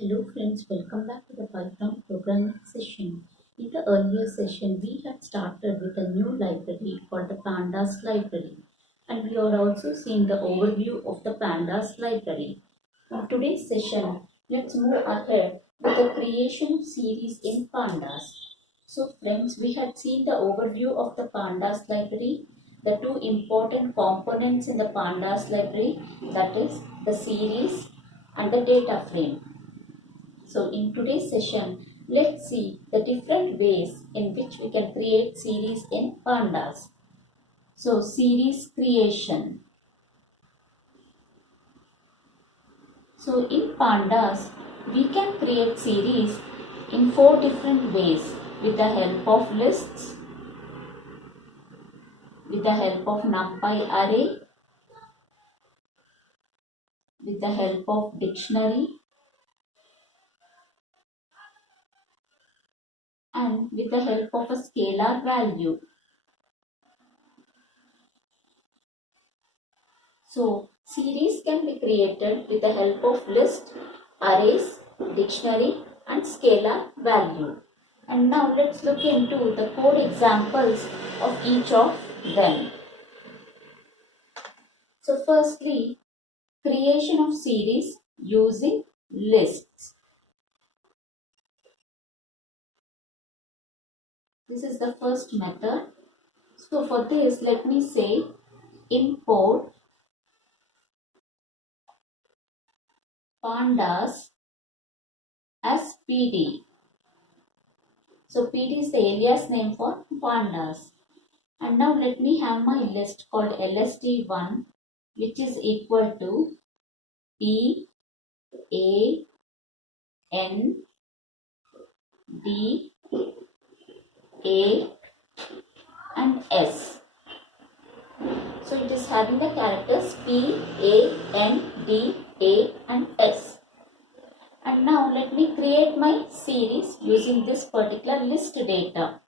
Hello friends, welcome back to the Python programming session. In the earlier session, we had started with a new library called the Pandas library, and we are also seeing the overview of the Pandas library. In today's session, let's move ahead with the creation of series in Pandas. So friends, we had seen the overview of the Pandas library, the two important components in the Pandas library, that is the series and the data frame. So in today's session, let's see the different ways in which we can create series in Pandas. So series creation. So in Pandas, we can create series in 4 different ways with the help of lists, with the help of NumPy array, with the help of dictionary, and with the help of a scalar value. So, series can be created with the help of list, arrays, dictionary and scalar value. And now let's look into the code examples of each of them. So, firstly, creation of series using lists. This is the first method. So, for this, let me say import pandas as PD. So PD is the alias name for pandas. And now let me have my list called LST1, which is equal to P, A, N, D, A and S. So it is having the characters P, A, N, D, A and S. And now let me create my series using this particular list data.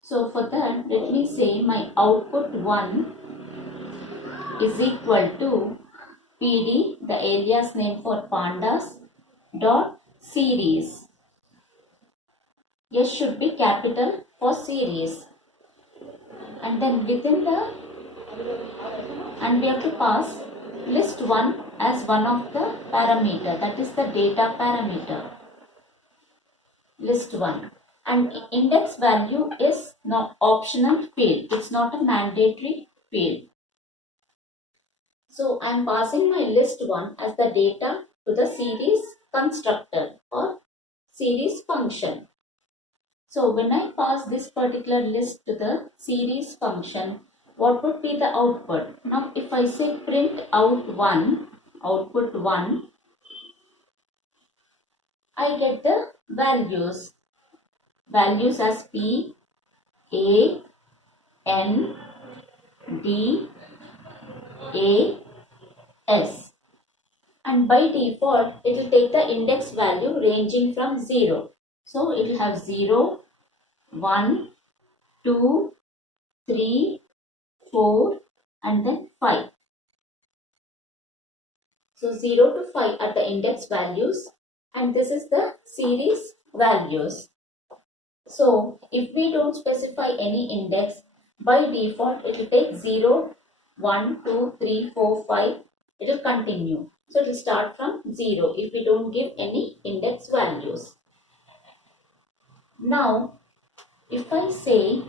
So for that, let me say my output 1 is equal to PD, the alias name for pandas, dot series. S should be capital for series. And then within the, and we have to pass list 1 as one of the parameter, that is the data parameter. List 1. And index value is not optional field. It's not a mandatory field. So I am passing my list 1 as the data to the series constructor or series function. So when I pass this particular list to the series function, what would be the output? Now if I say print out 1, output 1, I get the values. Values as P, A, N, D, A, S. And by default, it will take the index value ranging from 0. So it will have 0, 1, 2, 3, 4 and then 5. So 0 to 5 are the index values and this is the series values. So if we don't specify any index, by default it will take 0, 1, 2, 3, 4, 5. It will continue. So it will start from 0 if we don't give any index values. Now if I say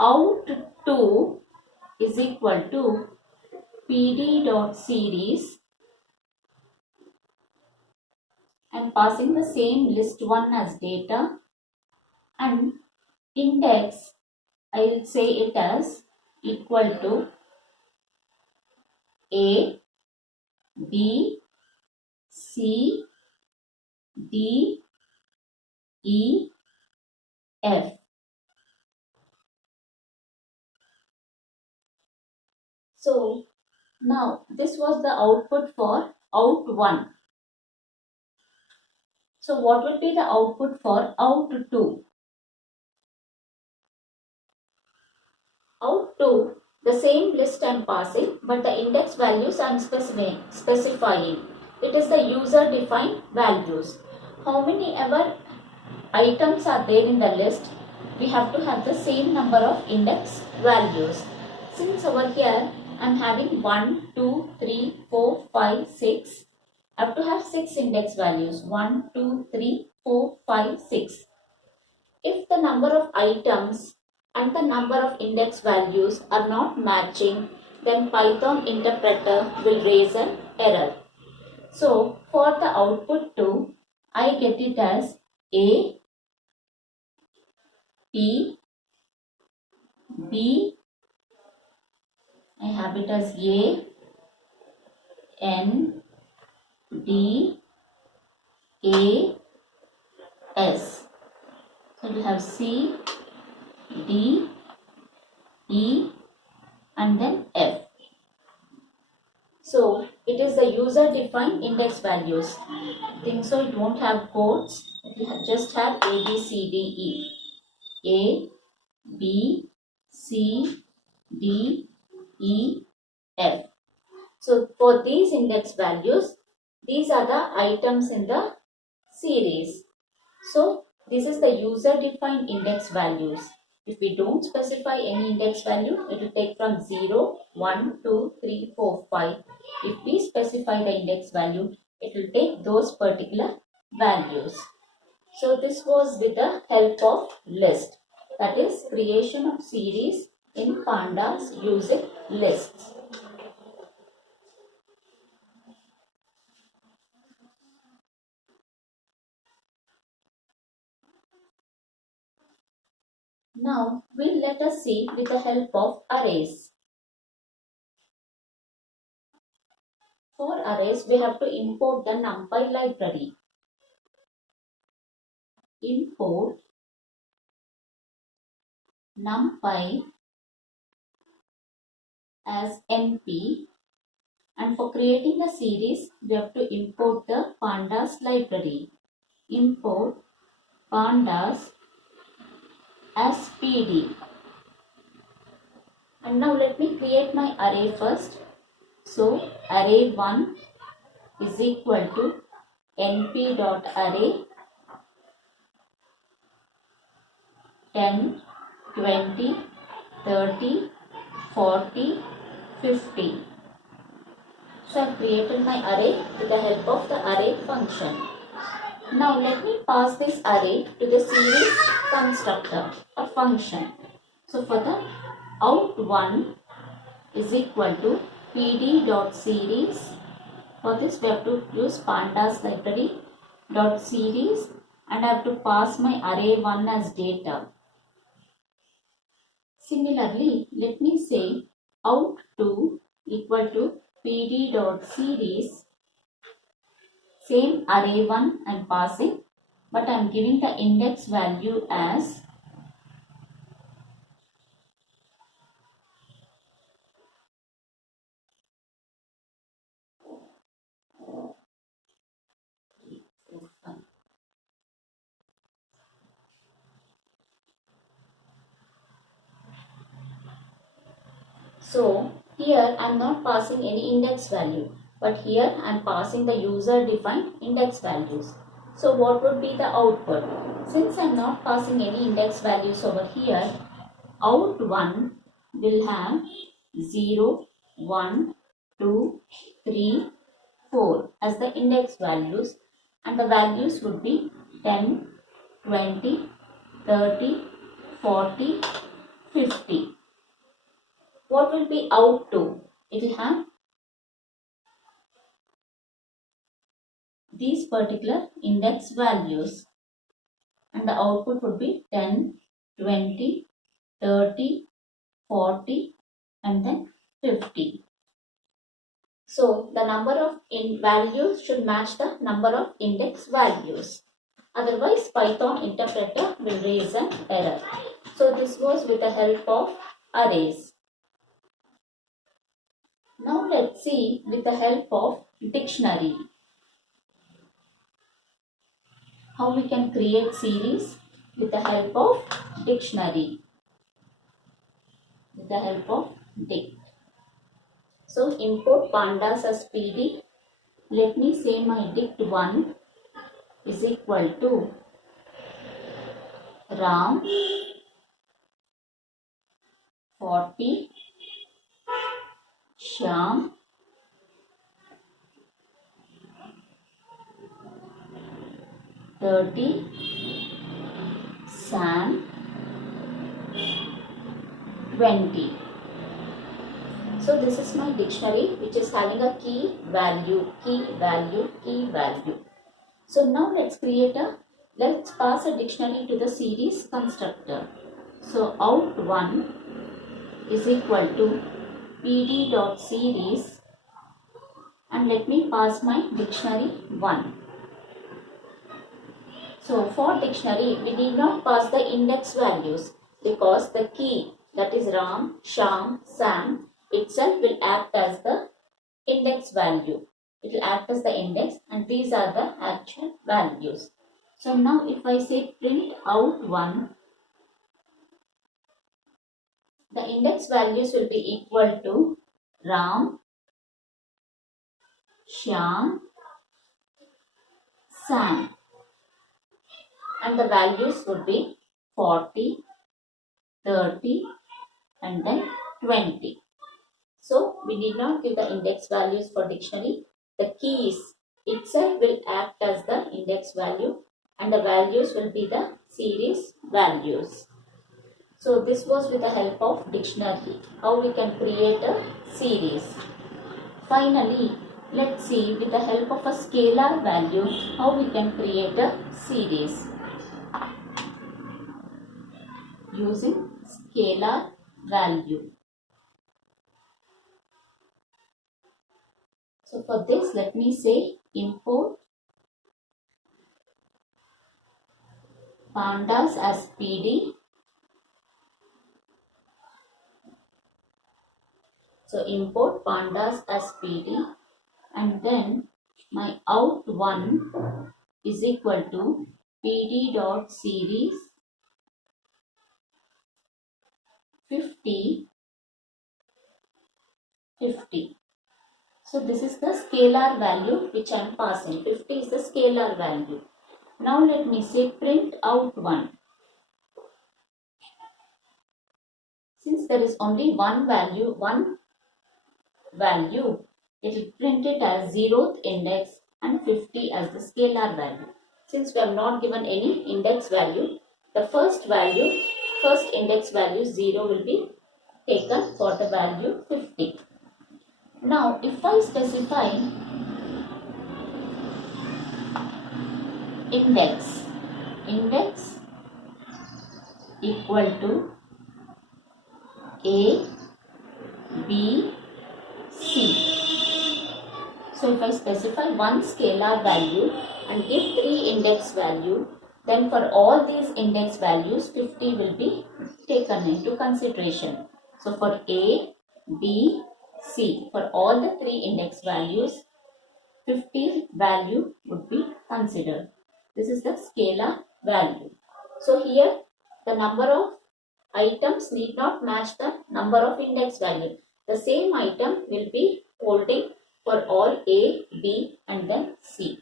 out2 is equal to pd.series and passing the same list 1 as data and index, I will say it as equal to A, B, C, D, E, F. So now this was the output for out1. So what will be the output for out2? Out2 The same list I am passing, but the index values I am specifying. It is the user defined values. How many ever items are there in the list, we have to have the same number of index values. Since over here I am having 1, 2, 3, 4, 5, 6. I have to have 6 index values. 1, 2, 3, 4, 5, 6. If the number of items and the number of index values are not matching, then Python interpreter will raise an error. So for the output 2, I get it as A, P, B, I have it as A, N, D, A, S. So we have C, D, E and then F. So it is the user defined index values. Think so it won't have codes. It will just have A, B, C, D, E. A, B, C, D, E, F. So for these index values, these are the items in the series. So this is the user defined index values. If we don't specify any index value, it will take from 0, 1, 2, 3, 4, 5. If we specify the index value, it will take those particular values. So this was with the help of list. That is creation of series in Pandas using lists. Now let us see with the help of arrays. For arrays, we have to import the NumPy library. Import NumPy as NP, and for creating the series, we have to import the Pandas library. Import Pandas as PD. And now let me create my array first. So array 1 is equal to np.array 10, 20, 30, 40, 50. So I have created my array with the help of the array function. Now let me pass this array to the series constructor, a function. So for the out1 is equal to pd.series. For this we have to use pandas library dot series, and I have to pass my array 1 as data. Similarly, let me say out2 equal to pd.series. Same array 1 I am passing, but I am giving the index value as so here I am not passing any index value, but here I am passing the user defined index values. So what would be the output? Since I am not passing any index values over here, out1 will have 0, 1, 2, 3, 4 as the index values, and the values would be 10, 20, 30, 40, 50. What will be out2? It will have these particular index values, and the output would be 10, 20, 30, 40 and then 50. So the number of values should match the number of index values. Otherwise Python interpreter will raise an error. So this was with the help of arrays. Now let's see with the help of dictionary how we can create series with the help of dictionary. With the help of dict. So import pandas as PD. Let me say my dict1 is equal to Ram 40, Shyam 30, Sam 20. So this is my dictionary which is having a key value, key value, key value. So now let's pass a dictionary to the series constructor. So out1 is equal to pd.series, and let me pass my dictionary 1. So for dictionary we need not pass the index values because the key, that is Ram, Shyam, Sam, itself will act as the index value. It will act as the index, and these are the actual values. So now if I say print out 1, the index values will be equal to Ram, Shyam, Sam, and the values would be 40, 30 and then 20. So we did not give the index values for dictionary. The keys itself will act as the index value, and the values will be the series values. So this was with the help of dictionary, how we can create a series. Finally, let's see with the help of a scalar value how we can create a series using scalar value. So for this, let me say import pandas as PD. So import pandas as PD, and then my out1 is equal to pd.series 50, 50. So this is the scalar value which I am passing. 50 is the scalar value. Now let me say print out 1. Since there is only one value, it will print it as 0th index and 50 as the scalar value. Since we have not given any index value, the first index value 0 will be taken for the value 50. Now if I specify index equal to A, B, C. So if I specify one scalar value and give 3 index value, then for all these index values 50 will be taken into consideration. So for A, B, C, for all the 3 index values, 50 value would be considered. This is the scalar value. So here the number of items need not match the number of index value. The same item will be holding for all A, B and then C.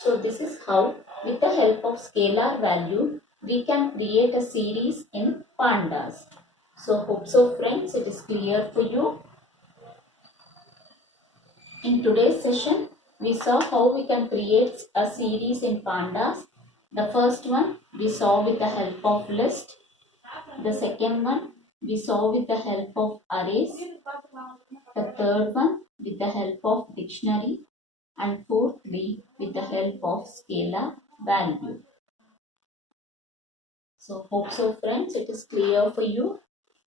So this is how with the help of scalar value we can create a series in pandas. So hope so friends, it is clear for you. In today's session we saw how we can create a series in pandas. The first one we saw with the help of list. The second one we saw with the help of arrays. The third one with the help of dictionary. And fourthly with the help of scalar value. So hope so friends, it is clear for you.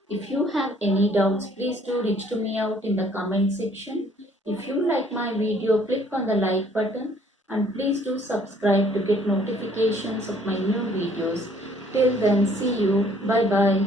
If you have any doubts, please do reach to me out in the comment section. If you like my video, click on the like button and please do subscribe to get notifications of my new videos. Till then, see you. Bye bye.